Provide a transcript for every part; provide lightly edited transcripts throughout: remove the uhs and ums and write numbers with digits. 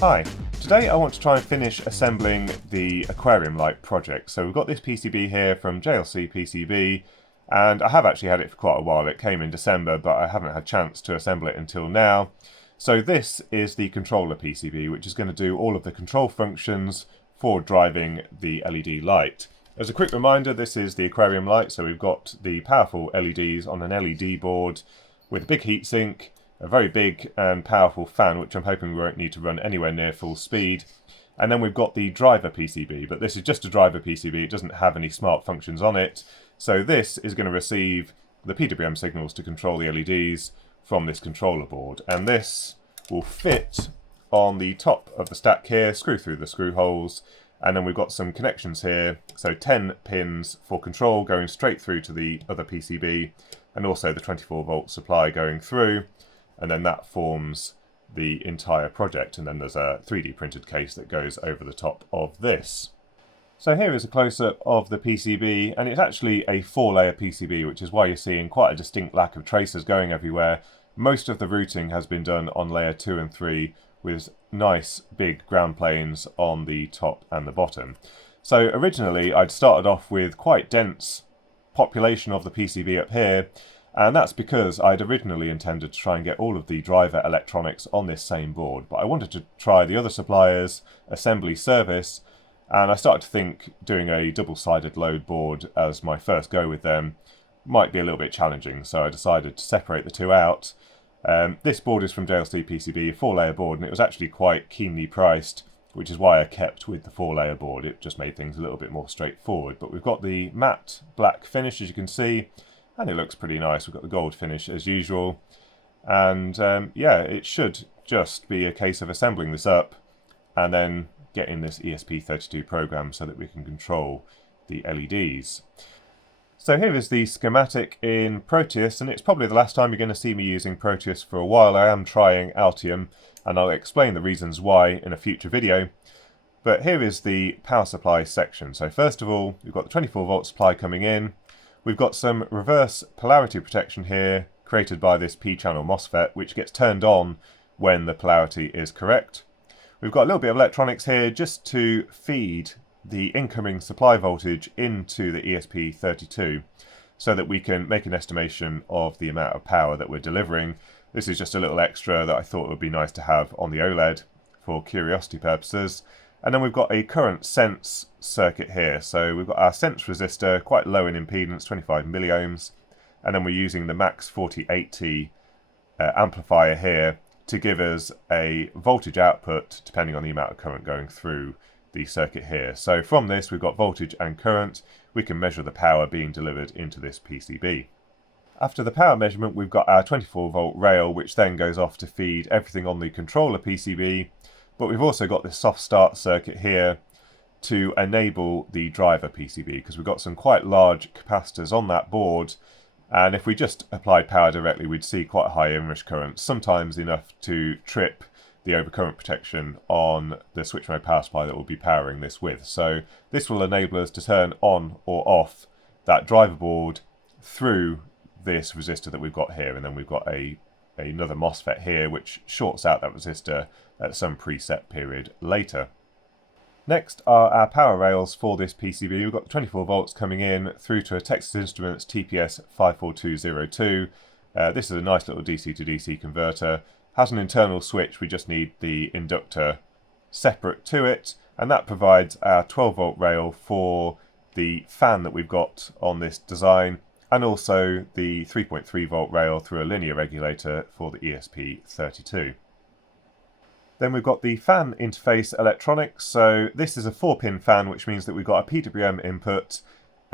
Hi, today I want to try and finish assembling the Aquarium light project. So we've got this PCB here from JLC PCB, and I have actually had it for quite a while. It came in December, but I haven't had a chance to assemble it until now. So this is the controller PCB, which is going to do all of the control functions for driving the LED light. As a quick reminder, this is the Aquarium light, so we've got the powerful LEDs on an LED board with a big heatsink, a very big and powerful fan, which I'm hoping we won't need to run anywhere near full speed. And then we've got the driver PCB, but this is just a driver PCB, it doesn't have any smart functions on it. So this is going to receive the PWM signals to control the LEDs from this controller board. And this will fit on the top of the stack here, screw through the screw holes, and then we've got some connections here. So 10 pins for control going straight through to the other PCB, and also the 24-volt supply going through. And then that forms the entire project, and then there's a 3D printed case that goes over the top of this. So here is a close-up of the PCB, and it's actually a 4-layer PCB, which is why you're seeing quite a distinct lack of tracers going everywhere. Most of the routing has been done on layer 2 and 3 with nice big ground planes on the top and the bottom. So originally I'd started off with quite dense population of the PCB up here, and that's because I'd originally intended to try and get all of the driver electronics on this same board, but I wanted to try the other suppliers' assembly service, and I started to think doing a double-sided load board as my first go with them might be a little bit challenging, so I decided to separate the two out. This board is from JLC PCB, a 4-layer board, and it was actually quite keenly priced, which is why I kept with the 4-layer board. It just made things a little bit more straightforward. But we've got the matte black finish, as you can see, and it looks pretty nice. We've got the gold finish as usual, and yeah, it should just be a case of assembling this up and then getting this ESP32 program so that we can control the LEDs. So here is the schematic in Proteus, and it's probably the last time you're going to see me using Proteus for a while. I am trying Altium, and I'll explain the reasons why in a future video. But here is the power supply section. So first of all, we've got the 24-volt supply coming in. We've got some reverse polarity protection here created by this P-channel MOSFET, which gets turned on when the polarity is correct. We've got a little bit of electronics here just to feed the incoming supply voltage into the ESP32 so that we can make an estimation of the amount of power that we're delivering. This is just a little extra that I thought would be nice to have on the OLED for curiosity purposes. And then we've got a current sense circuit here. So we've got our sense resistor, quite low in impedance, 25 milliohms. And then we're using the Max 4080 amplifier here to give us a voltage output depending on the amount of current going through the circuit here. So from this we've got voltage and current. We can measure the power being delivered into this PCB. After the power measurement we've got our 24-volt rail, which then goes off to feed everything on the controller PCB. But we've also got this soft start circuit here to enable the driver PCB, because we've got some quite large capacitors on that board, and if we just applied power directly we'd see quite a high inrush current, sometimes enough to trip the overcurrent protection on the switch mode power supply that we'll be powering this with. So this will enable us to turn on or off that driver board through this resistor that we've got here, and then we've got another MOSFET here which shorts out that resistor at some preset period later. Next are our power rails for this PCB. We've got 24 volts coming in through to a Texas Instruments TPS 54202. This is a nice little DC to DC converter. Has an internal switch, we just need the inductor separate to it, and that provides our 12-volt rail for the fan that we've got on this design, and also the 3.3-volt rail through a linear regulator for the ESP32. Then we've got the fan interface electronics. So this is a 4-pin fan, which means that we've got a PWM input,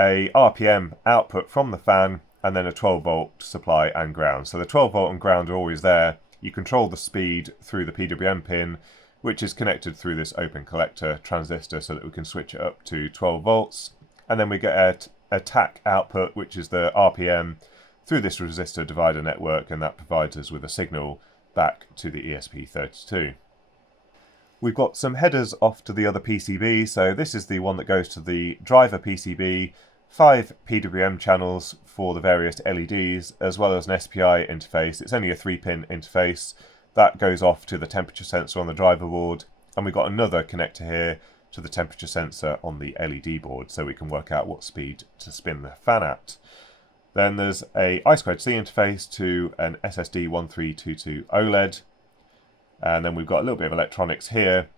a RPM output from the fan, and then a 12-volt supply and ground. So the 12-volt and ground are always there. You control the speed through the PWM pin, which is connected through this open collector transistor so that we can switch it up to 12 volts. And then we get a TAC output, which is the RPM, through this resistor divider network, and that provides us with a signal back to the ESP32. We've got some headers off to the other PCB, so this is the one that goes to the driver PCB, 5 PWM channels for the various LEDs, as well as an SPI interface. It's only a 3-pin interface. That goes off to the temperature sensor on the driver board, and we've got another connector here to the temperature sensor on the LED board, so we can work out what speed to spin the fan at. Then there's a I2C interface to an SSD1322 OLED, and then we've got a little bit of electronics here.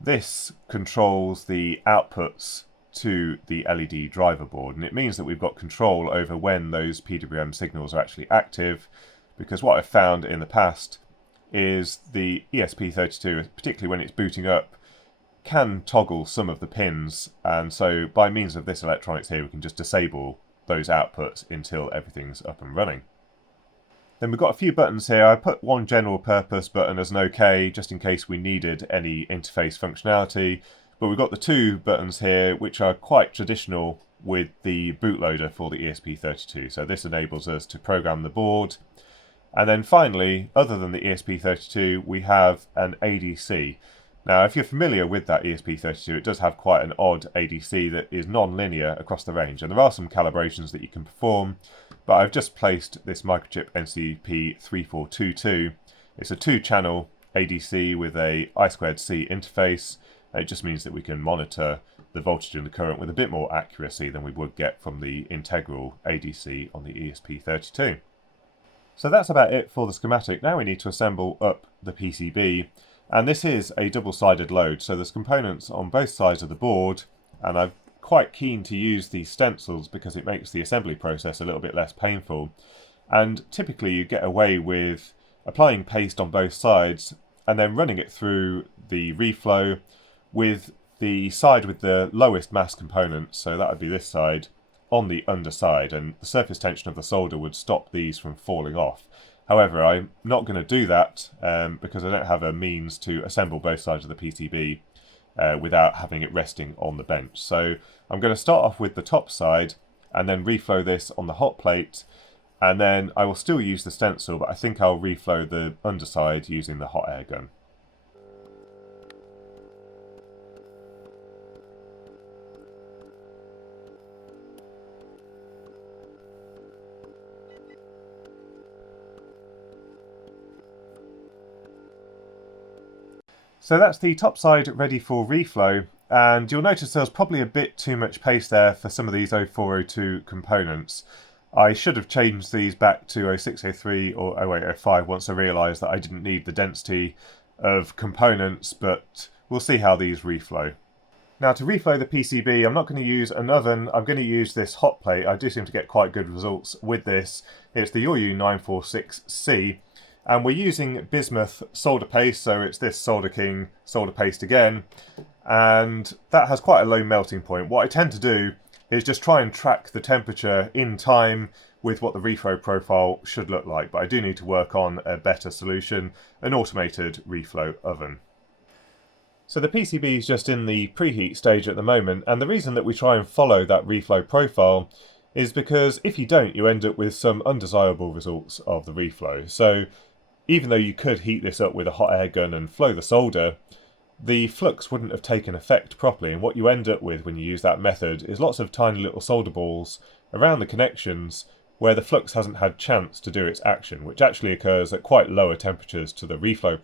This controls the outputs to the LED driver board, and it means that we've got control over when those PWM signals are actually active, because what I've found in the past is the ESP32, particularly when it's booting up, can toggle some of the pins, and so by means of this electronics here we can just disable those outputs until everything's up and running. Then we've got a few buttons here. I put one general purpose button as an OK, just in case we needed any interface functionality, but we've got the two buttons here which are quite traditional with the bootloader for the ESP32, so this enables us to program the board. And then finally, other than the ESP32, we have an ADC. Now, if you're familiar with that ESP32, it does have quite an odd ADC that is non-linear across the range, and there are some calibrations that you can perform, but I've just placed this microchip NCP3422. It's a 2-channel ADC with a I2C interface. It just means that we can monitor the voltage and the current with a bit more accuracy than we would get from the integral ADC on the ESP32. So that's about it for the schematic. Now we need to assemble up the PCB. And this is a double-sided load, so there's components on both sides of the board, and I'm quite keen to use these stencils because it makes the assembly process a little bit less painful. And typically you get away with applying paste on both sides and then running it through the reflow with the side with the lowest mass components, so that would be this side, on the underside, and the surface tension of the solder would stop these from falling off. However, I'm not going to do that because I don't have a means to assemble both sides of the PCB without having it resting on the bench. So I'm going to start off with the top side and then reflow this on the hot plate, and then I will still use the stencil, but I think I'll reflow the underside using the hot air gun. So that's the top side ready for reflow, and you'll notice there's probably a bit too much paste there for some of these 0402 components. I should have changed these back to 0603 or 0805 once I realised that I didn't need the density of components, but we'll see how these reflow. Now, to reflow the PCB, I'm not going to use an oven, I'm going to use this hot plate. I do seem to get quite good results with this. It's the UU946C. And we're using bismuth solder paste, so it's this Solder King solder paste again, and that has quite a low melting point. What I tend to do is just try and track the temperature in time with what the reflow profile should look like, but I do need to work on a better solution, an automated reflow oven. So the PCB is just in the preheat stage at the moment, and the reason that we try and follow that reflow profile is because if you don't, you end up with some undesirable results of the reflow. So even though you could heat this up with a hot air gun and flow the solder, the flux wouldn't have taken effect properly, and what you end up with when you use that method is lots of tiny little solder balls around the connections where the flux hasn't had chance to do its action, which actually occurs at quite lower temperatures to the reflow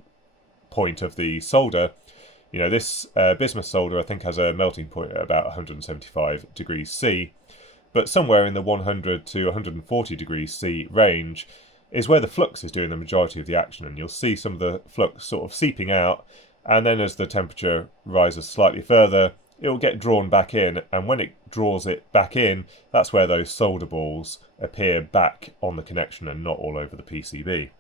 point of the solder. You know, this bismuth solder I think has a melting point at about 175 degrees C, but somewhere in the 100 to 140 degrees C range is where the flux is doing the majority of the action, and you'll see some of the flux sort of seeping out, and then as the temperature rises slightly further, it will get drawn back in, and when it draws it back in, that's where those solder balls appear back on the connection and not all over the PCB.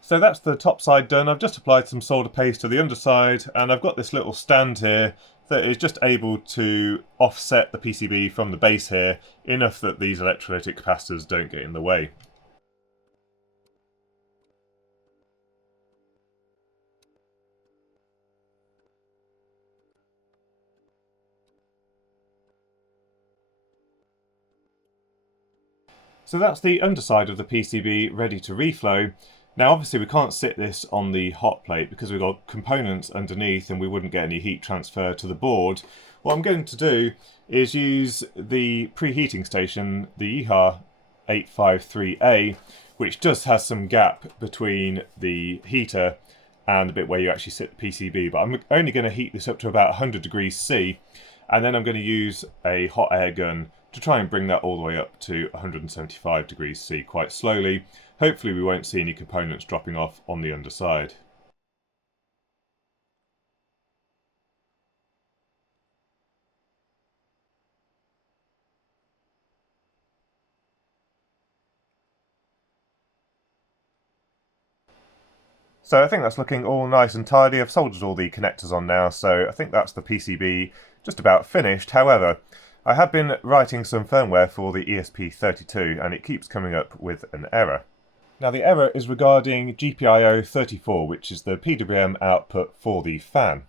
So that's the top side done. I've just applied some solder paste to the underside, and I've got this little stand here that is just able to offset the PCB from the base here enough that these electrolytic capacitors don't get in the way. So that's the underside of the PCB ready to reflow. Now obviously we can't sit this on the hot plate because we've got components underneath and we wouldn't get any heat transfer to the board. What I'm going to do is use the preheating station, the EHA853A, which just has some gap between the heater and the bit where you actually sit the PCB, but I'm only going to heat this up to about 100 degrees C, and then I'm going to use a hot air gun to try and bring that all the way up to 175 degrees C quite slowly. Hopefully we won't see any components dropping off on the underside. So I think that's looking all nice and tidy. I've soldered all the connectors on now, so I think that's the PCB just about finished. However, I have been writing some firmware for the ESP32 and it keeps coming up with an error. Now the error is regarding GPIO34, which is the PWM output for the fan.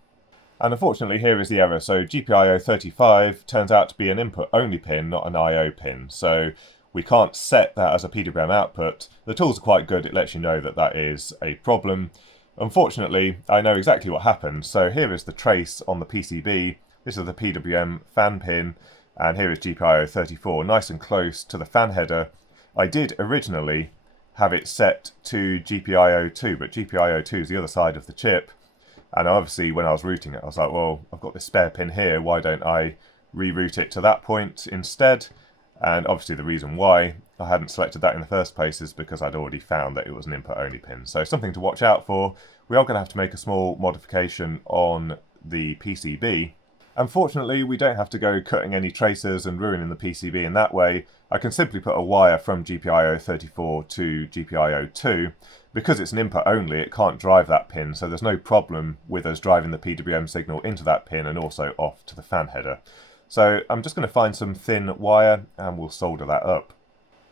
And unfortunately here is the error. So GPIO35 turns out to be an input only pin, not an I/O pin. So we can't set that as a PWM output. The tools are quite good, it lets you know that that is a problem. Unfortunately, I know exactly what happened. So here is the trace on the PCB. This is the PWM fan pin, and here is GPIO34, nice and close to the fan header. I did originally have it set to GPIO2, but GPIO2 is the other side of the chip. And obviously when I was routing it, I was like, well, I've got this spare pin here, why don't I reroute it to that point instead? And obviously the reason why I hadn't selected that in the first place is because I'd already found that it was an input only pin. So something to watch out for. We are going to have to make a small modification on the PCB. Unfortunately, we don't have to go cutting any tracers and ruining the PCB in that way. I can simply put a wire from GPIO34 to GPIO2. Because it's an input only, it can't drive that pin, so there's no problem with us driving the PWM signal into that pin and also off to the fan header. So I'm just going to find some thin wire and we'll solder that up.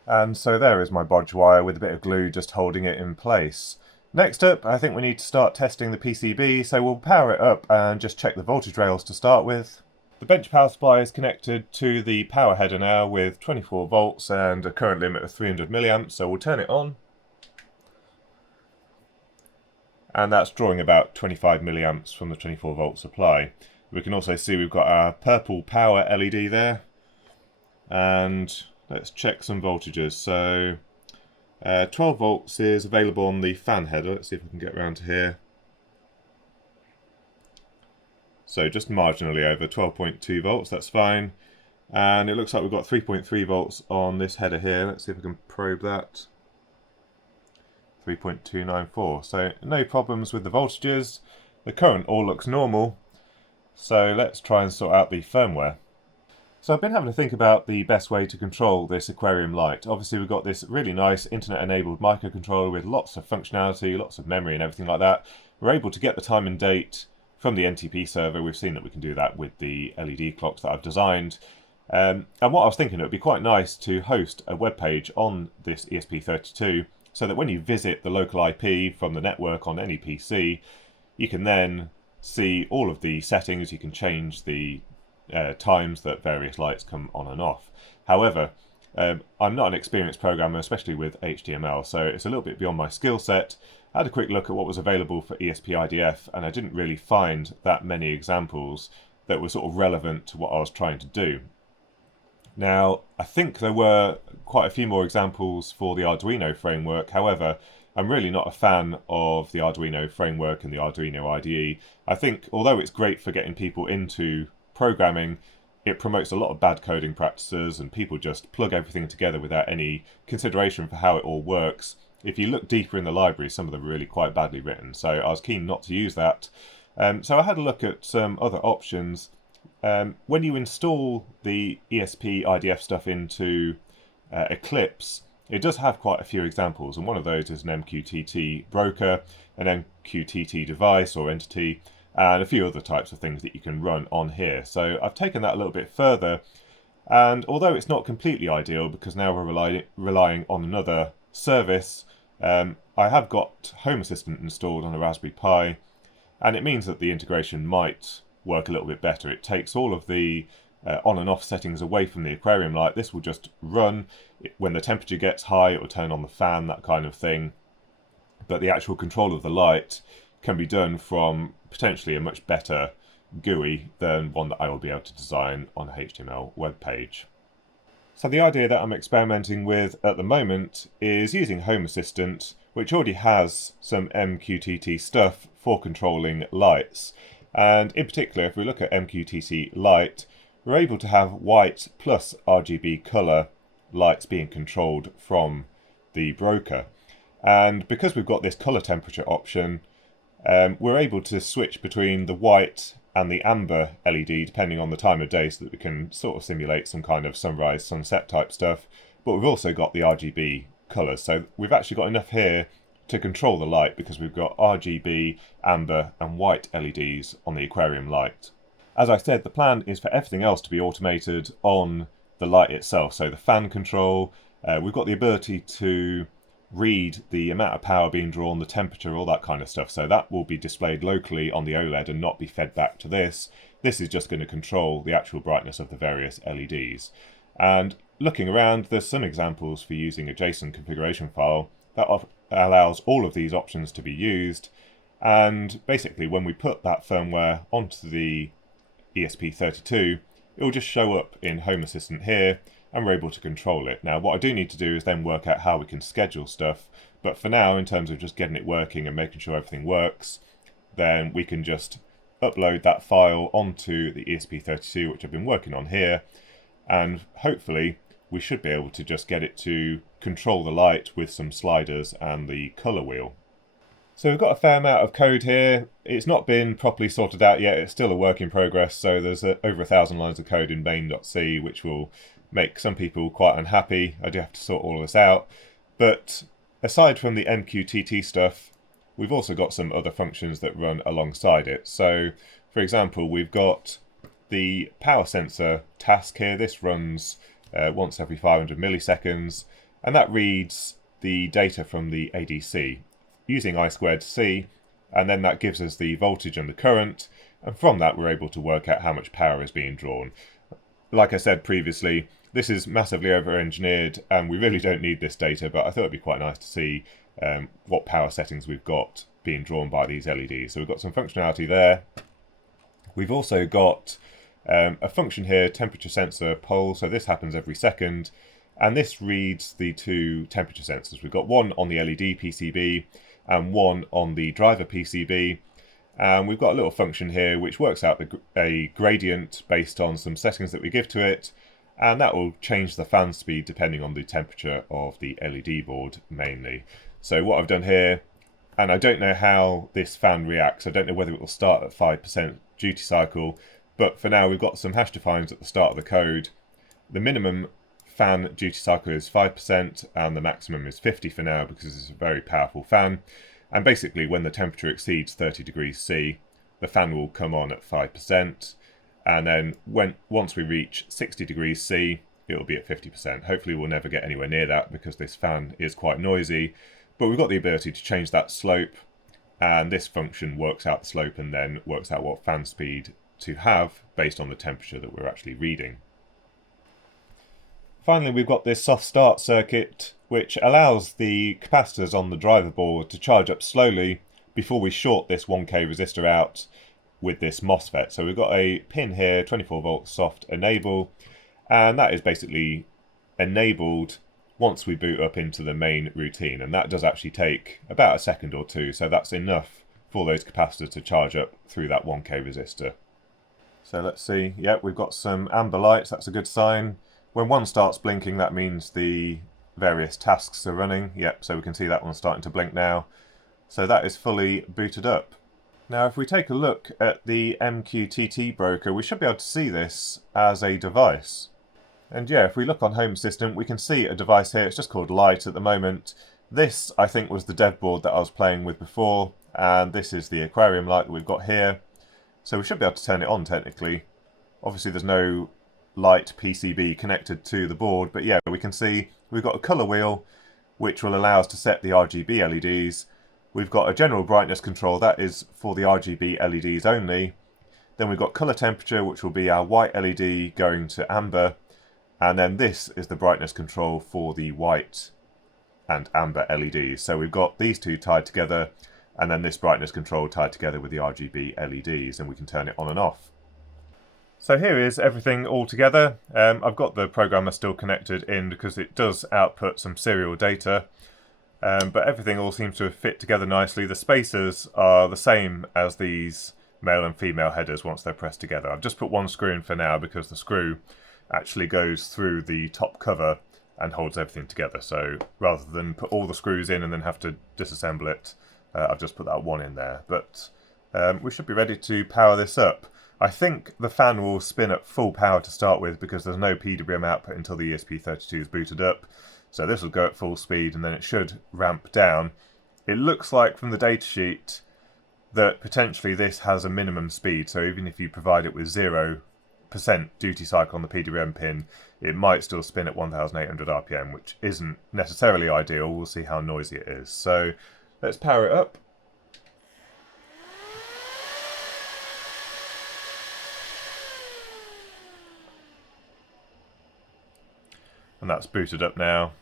And so there is my Bodge wire with a bit of glue just holding it in place. Next up, I think we need to start testing the PCB, so we'll power it up and just check the voltage rails to start with. The bench power supply is connected to the power header now with 24 volts and a current limit of 300 milliamps, so we'll turn it on. And that's drawing about 25 milliamps from the 24 volt supply. We can also see we've got our purple power LED there. And let's check some voltages. So 12 volts is available on the fan header. Let's see if we can get around to here. So just marginally over 12.2 volts, that's fine. And it looks like we've got 3.3 volts on this header here. Let's see if we can probe that. 3.294. So no problems with the voltages. The current all looks normal. So let's try and sort out the firmware. So I've been having to think about the best way to control this Aquarium light. Obviously we've got this really nice internet-enabled microcontroller with lots of functionality, lots of memory and everything like that. We're able to get the time and date from the NTP server. We've seen that we can do that with the LED clocks that I've designed. And what I was thinking, it would be quite nice to host a web page on this ESP32 so that when you visit the local IP from the network on any PC, you can then see all of the settings. You can change the times that various lights come on and off. However, I'm not an experienced programmer, especially with HTML, so it's a little bit beyond my skill set. I had a quick look at what was available for ESP-IDF, and I didn't really find that many examples that were sort of relevant to what I was trying to do. Now, I think there were quite a few more examples for the Arduino framework. However, I'm really not a fan of the Arduino framework and the Arduino IDE. I think, although it's great for getting people into programming, it promotes a lot of bad coding practices and people just plug everything together without any consideration for how it all works. If you look deeper in the library, some of them are really quite badly written, so I was keen not to use that. So I had a look at some other options. When you install the ESP IDF stuff into Eclipse, it does have quite a few examples, and one of those is an MQTT broker, an MQTT device or entity, and a few other types of things that you can run on here. So I've taken that a little bit further, and although it's not completely ideal because now we're relying on another service, I have got Home Assistant installed on a Raspberry Pi, and it means that the integration might work a little bit better. It takes all of the on and off settings away from the aquarium light. This will just run. When the temperature gets high, it will turn on the fan, that kind of thing. But the actual control of the light can be done from potentially a much better GUI than one that I will be able to design on a HTML web page. So the idea that I'm experimenting with at the moment is using Home Assistant, which already has some MQTT stuff for controlling lights. And in particular, if we look at MQTT light, we're able to have white plus RGB color lights being controlled from the broker. And because we've got this color temperature option, we're able to switch between the white and the amber LED depending on the time of day, so that we can sort of simulate some kind of sunrise, sunset type stuff. But we've also got the RGB colours, so we've actually got enough here to control the light because we've got RGB, amber and white LEDs on the aquarium light. As I said, the plan is for everything else to be automated on the light itself. So the fan control, we've got the ability to read the amount of power being drawn, the temperature, all that kind of stuff. So that will be displayed locally on the OLED and not be fed back to this. This is just going to control the actual brightness of the various LEDs. And looking around, there's some examples for using a JSON configuration file that allows all of these options to be used. And basically, when we put that firmware onto the ESP32, it will just show up in Home Assistant here, and we're able to control it. Now, what I do need to do is then work out how we can schedule stuff. But for now, in terms of just getting it working and making sure everything works, then we can just upload that file onto the ESP32, which I've been working on here. And hopefully, we should be able to just get it to control the light with some sliders and the color wheel. So we've got a fair amount of code here. It's not been properly sorted out yet. It's still a work in progress. So there's over 1,000 lines of code in main.c, which will make some people quite unhappy. I do have to sort all of this out. But aside from the MQTT stuff, we've also got some other functions that run alongside it. So, for example, we've got the power sensor task here. This runs once every 500 milliseconds, and that reads the data from the ADC using I2C, and then that gives us the voltage and the current, and from that we're able to work out how much power is being drawn. Like I said previously, this is massively over-engineered and we really don't need this data, but I thought it'd be quite nice to see what power settings we've got being drawn by these LEDs. So we've got some functionality there. We've also got a function here, temperature sensor poll. So this happens every second, and this reads the two temperature sensors. We've got one on the LED PCB and one on the driver PCB. And we've got a little function here which works out a gradient based on some settings that we give to it, and that will change the fan speed depending on the temperature of the LED board mainly. So what I've done here, and I don't know how this fan reacts, I don't know whether it will start at 5% duty cycle, but for now we've got some hash defines at the start of the code. The minimum fan duty cycle is 5% and the maximum is 50 for now because it's a very powerful fan. And basically when the temperature exceeds 30 degrees C, the fan will come on at 5%. And then once we reach 60 degrees C, it will be at 50%. Hopefully we'll never get anywhere near that because this fan is quite noisy. But we've got the ability to change that slope, and this function works out the slope and then works out what fan speed to have based on the temperature that we're actually reading. Finally, we've got this soft start circuit, which allows the capacitors on the driver board to charge up slowly before we short this 1K resistor out with this MOSFET. So we've got a pin here, 24 volt soft enable, and that is basically enabled once we boot up into the main routine, and that does actually take about a second or two, so that's enough for those capacitors to charge up through that 1K resistor. So let's see, yep, we've got some amber lights, that's a good sign. When one starts blinking, that means the various tasks are running. Yep, so we can see that one starting to blink now. So that is fully booted up. Now if we take a look at the MQTT broker, we should be able to see this as a device. And yeah, if we look on Home Assistant, we can see a device here. It's just called Light at the moment. This, I think, was the dev board that I was playing with before, and this is the aquarium light that we've got here. So we should be able to turn it on technically. Obviously there's no light PCB connected to the board, but yeah, we can see we've got a color wheel which will allow us to set the RGB LEDs. We've got a general brightness control, that is for the RGB LEDs only. Then we've got colour temperature, which will be our white LED going to amber. And then this is the brightness control for the white and amber LEDs. So we've got these two tied together, and then this brightness control tied together with the RGB LEDs, and we can turn it on and off. So here is everything all together. I've got the programmer still connected in because it does output some serial data, but everything all seems to have fit together nicely. The spacers are the same as these male and female headers once they're pressed together. I've just put one screw in for now because the screw actually goes through the top cover and holds everything together. So rather than put all the screws in and then have to disassemble it, I've just put that one in there. But we should be ready to power this up. I think the fan will spin at full power to start with because there's no PWM output until the ESP32 is booted up. So this will go at full speed and then it should ramp down. It looks like from the datasheet that potentially this has a minimum speed. So even if you provide it with 0% duty cycle on the PWM pin, it might still spin at 1800 RPM, which isn't necessarily ideal. We'll see how noisy it is. So let's power it up. And that's booted up now.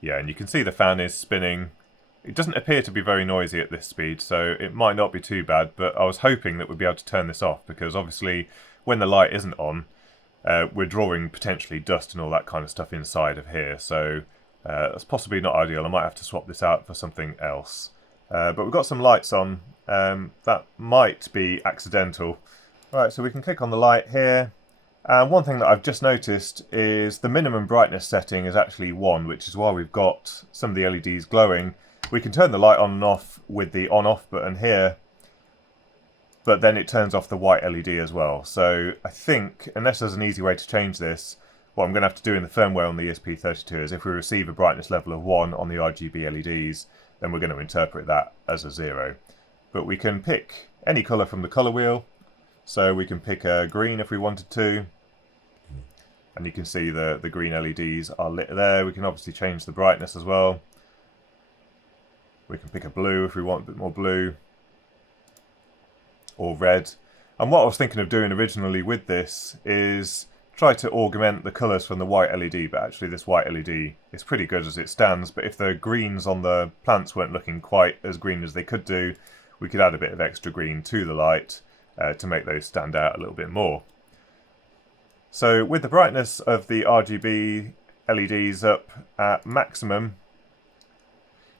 Yeah, and you can see the fan is spinning. It doesn't appear to be very noisy at this speed, so it might not be too bad, but I was hoping that we'd be able to turn this off, because obviously when the light isn't on, we're drawing potentially dust and all that kind of stuff inside of here, so that's possibly not ideal. I might have to swap this out for something else. But we've got some lights on. That might be accidental. Right, so we can click on the light here. And one thing that I've just noticed is the minimum brightness setting is actually 1, which is why we've got some of the LEDs glowing. We can turn the light on and off with the on-off button here, but then it turns off the white LED as well. So I think, unless there's an easy way to change this, what I'm going to have to do in the firmware on the ESP32 is if we receive a brightness level of 1 on the RGB LEDs, then we're going to interpret that as a 0. But we can pick any colour from the colour wheel. So we can pick a green if we wanted to. And you can see the green LEDs are lit there. We can obviously change the brightness as well. We can pick a blue if we want a bit more blue. Or red. And what I was thinking of doing originally with this is try to augment the colours from the white LED, but actually this white LED is pretty good as it stands. But if the greens on the plants weren't looking quite as green as they could do, we could add a bit of extra green to the light to make those stand out a little bit more. So with the brightness of the RGB LEDs up at maximum,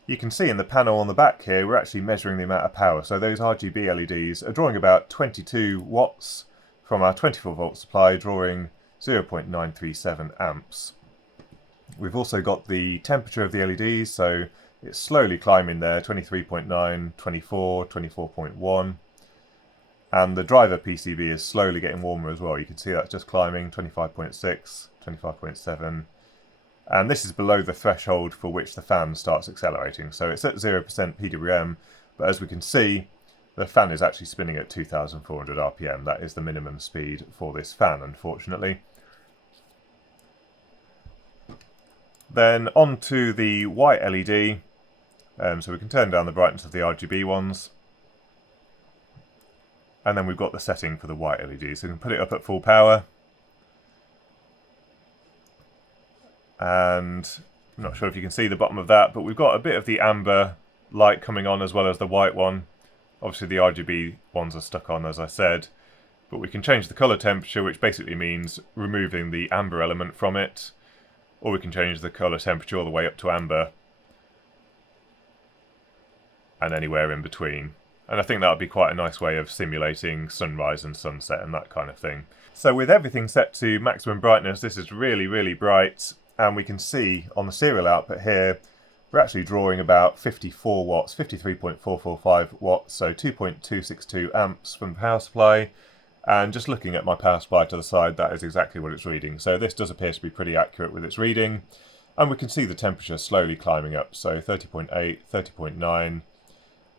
you can see in the panel on the back here, we're actually measuring the amount of power. So those RGB LEDs are drawing about 22 watts from our 24 volt supply, drawing 0.937 amps. We've also got the temperature of the LEDs, so it's slowly climbing there, 23.9, 24, 24.1. And the driver PCB is slowly getting warmer as well. You can see that's just climbing, 25.6, 25.7. And this is below the threshold for which the fan starts accelerating. So it's at 0% PWM, but as we can see, the fan is actually spinning at 2,400 RPM. That is the minimum speed for this fan, unfortunately. Then on to the white LED. So we can turn down the brightness of the RGB ones. And then we've got the setting for the white LED. So we can put it up at full power. And I'm not sure if you can see the bottom of that, but we've got a bit of the amber light coming on as well as the white one. Obviously the RGB ones are stuck on, as I said. But we can change the colour temperature, which basically means removing the amber element from it. Or we can change the colour temperature all the way up to amber. And anywhere in between. And I think that would be quite a nice way of simulating sunrise and sunset and that kind of thing. So with everything set to maximum brightness, this is really, really bright. And we can see on the serial output here, we're actually drawing about 54 watts, 53.445 watts, so 2.262 amps from the power supply. And just looking at my power supply to the side, that is exactly what it's reading. So this does appear to be pretty accurate with its reading. And we can see the temperature slowly climbing up, so 30.8, 30.9.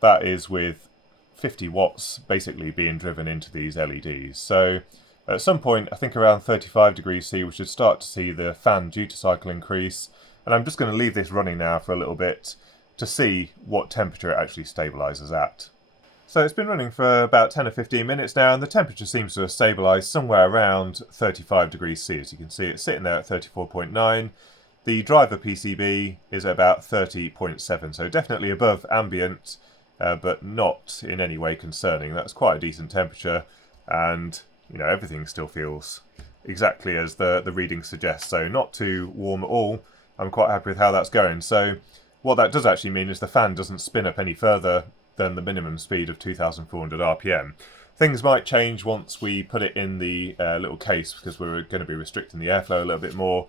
That is with 50 watts basically being driven into these LEDs. So at some point, I think around 35 degrees C, we should start to see the fan duty cycle increase. And I'm just going to leave this running now for a little bit to see what temperature it actually stabilizes at. So it's been running for about 10 or 15 minutes now, and the temperature seems to have stabilised somewhere around 35 degrees C. As you can see, it's sitting there at 34.9. The driver PCB is about 30.7, so definitely above ambient, but not in any way concerning. That's quite a decent temperature, and everything still feels exactly as the reading suggests, so not too warm at all. I'm quite happy with how that's going. So what that does actually mean is the fan doesn't spin up any further than the minimum speed of 2,400 RPM. Things might change once we put it in the little case, because we're going to be restricting the airflow a little bit more,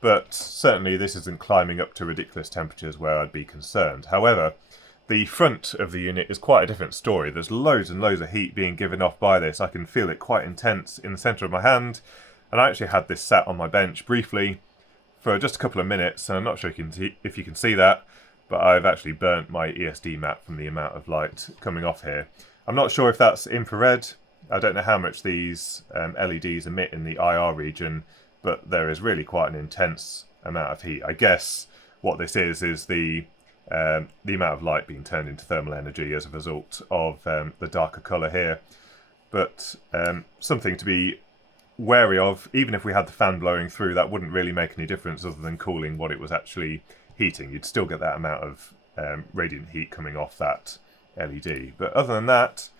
but certainly this isn't climbing up to ridiculous temperatures where I'd be concerned. However, the front of the unit is quite a different story. There's loads and loads of heat being given off by this. I can feel it quite intense in the centre of my hand, and I actually had this sat on my bench briefly for just a couple of minutes, and I'm not sure if you can see that, but I've actually burnt my ESD mat from the amount of light coming off here. I'm not sure if that's infrared. I don't know how much these LEDs emit in the IR region, but there is really quite an intense amount of heat. I guess what this is the amount of light being turned into thermal energy as a result of the darker colour here. But something to be wary of. Even if we had the fan blowing through, that wouldn't really make any difference other than cooling what it was actually heating. You'd still get that amount of radiant heat coming off that LED. But other than that,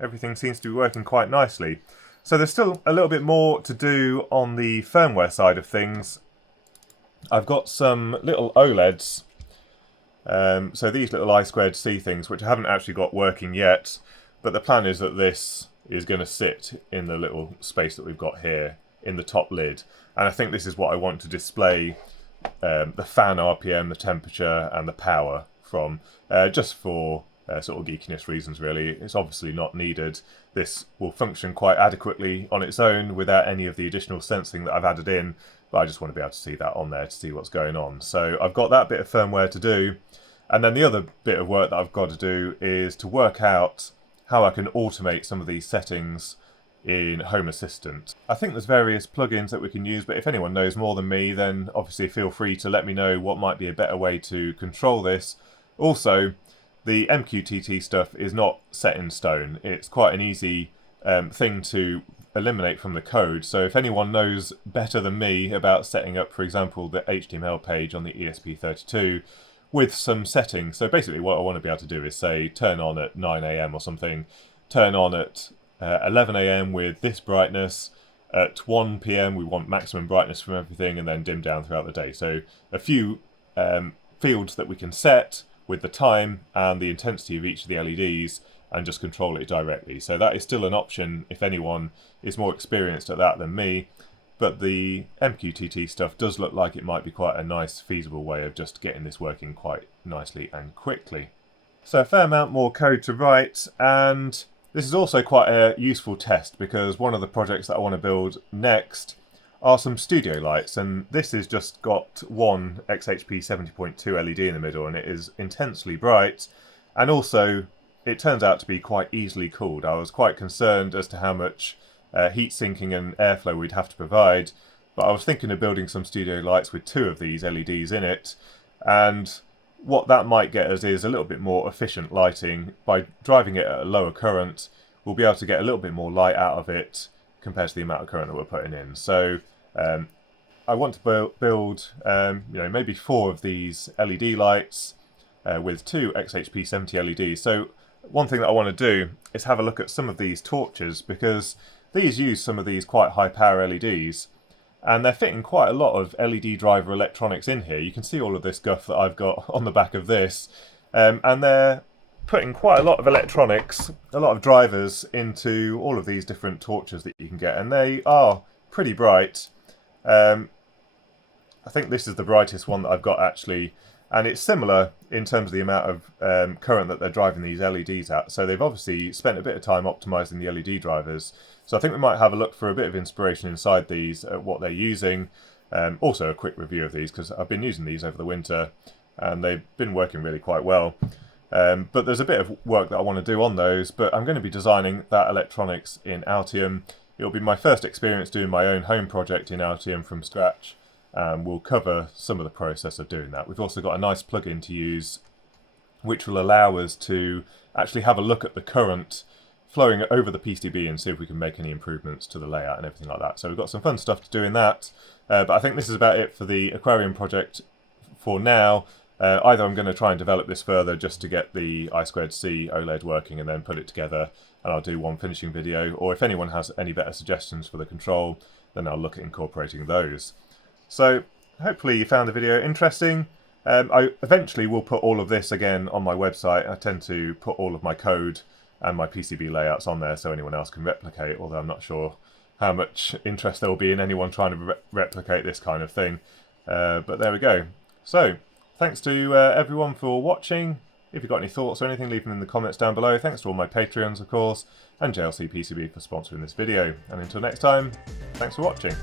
everything seems to be working quite nicely. So there's still a little bit more to do on the firmware side of things. I've got some little OLEDs, so these little I2C things, which I haven't actually got working yet, but the plan is that this is going to sit in the little space that we've got here in the top lid, and I think this is what I want to display the fan RPM, the temperature and the power from, just for sort of geekiness reasons really. It's obviously not needed. This will function quite adequately on its own without any of the additional sensing that I've added in, but I just want to be able to see that on there to see what's going on. So I've got that bit of firmware to do, and then the other bit of work that I've got to do is to work out how I can automate some of these settings in Home Assistant. I think there's various plugins that we can use, but if anyone knows more than me, then obviously feel free to let me know what might be a better way to control this. Also, the MQTT stuff is not set in stone. It's quite an easy thing to eliminate from the code, so if anyone knows better than me about setting up, for example, the HTML page on the ESP32 with some settings. So basically what I want to be able to do is say turn on at 9 AM or something, turn on at 11 AM with this brightness, at 1 PM we want maximum brightness from everything, and then dim down throughout the day. So a few fields that we can set with the time and the intensity of each of the LEDs and just control it directly. So that is still an option if anyone is more experienced at that than me, but the MQTT stuff does look like it might be quite a nice feasible way of just getting this working quite nicely and quickly. So a fair amount more code to write, and this is also quite a useful test because one of the projects that I want to build next are some studio lights, and this has just got one XHP 70.2 LED in the middle, and it is intensely bright, and also it turns out to be quite easily cooled. I was quite concerned as to how much heat sinking and airflow we'd have to provide, but I was thinking of building some studio lights with two of these LEDs in it, and what that might get us is a little bit more efficient lighting. By driving it at a lower current, we'll be able to get a little bit more light out of it compared to the amount of current that we're putting in. So I want to build maybe 4 of these LED lights with 2 XHP 70 LEDs. So one thing that I want to do is have a look at some of these torches, because these use some of these quite high power LEDs, and they're fitting quite a lot of LED driver electronics in here. You can see all of this guff that I've got on the back of this, and they're putting quite a lot of electronics, a lot of drivers into all of these different torches that you can get, and they are pretty bright. I think this is the brightest one that I've got actually, and it's similar in terms of the amount of current that they're driving these LEDs at. So they've obviously spent a bit of time optimizing the LED drivers. So I think we might have a look for a bit of inspiration inside these at what they're using. Also a quick review of these, because I've been using these over the winter and they've been working really quite well. But there's a bit of work that I want to do on those, but I'm going to be designing that electronics in Altium. It'll be my first experience doing my own home project in Altium from scratch, and we'll cover some of the process of doing that. We've also got a nice plugin to use which will allow us to actually have a look at the current flowing over the PCB and see if we can make any improvements to the layout and everything like that. So we've got some fun stuff to do in that, but I think this is about it for the Aquarium project for now. Either I'm going to try and develop this further just to get the I2C OLED working and then put it together, and I'll do one finishing video, or if anyone has any better suggestions for the control, then I'll look at incorporating those. So hopefully you found the video interesting. I eventually will put all of this again on my website. I tend to put all of my code and my PCB layouts on there so anyone else can replicate, although I'm not sure how much interest there will be in anyone trying to replicate this kind of thing. But there we go. So, thanks to everyone for watching. If you've got any thoughts or anything, leave them in the comments down below. Thanks to all my Patreons, of course, and JLC PCB for sponsoring this video. And until next time, thanks for watching.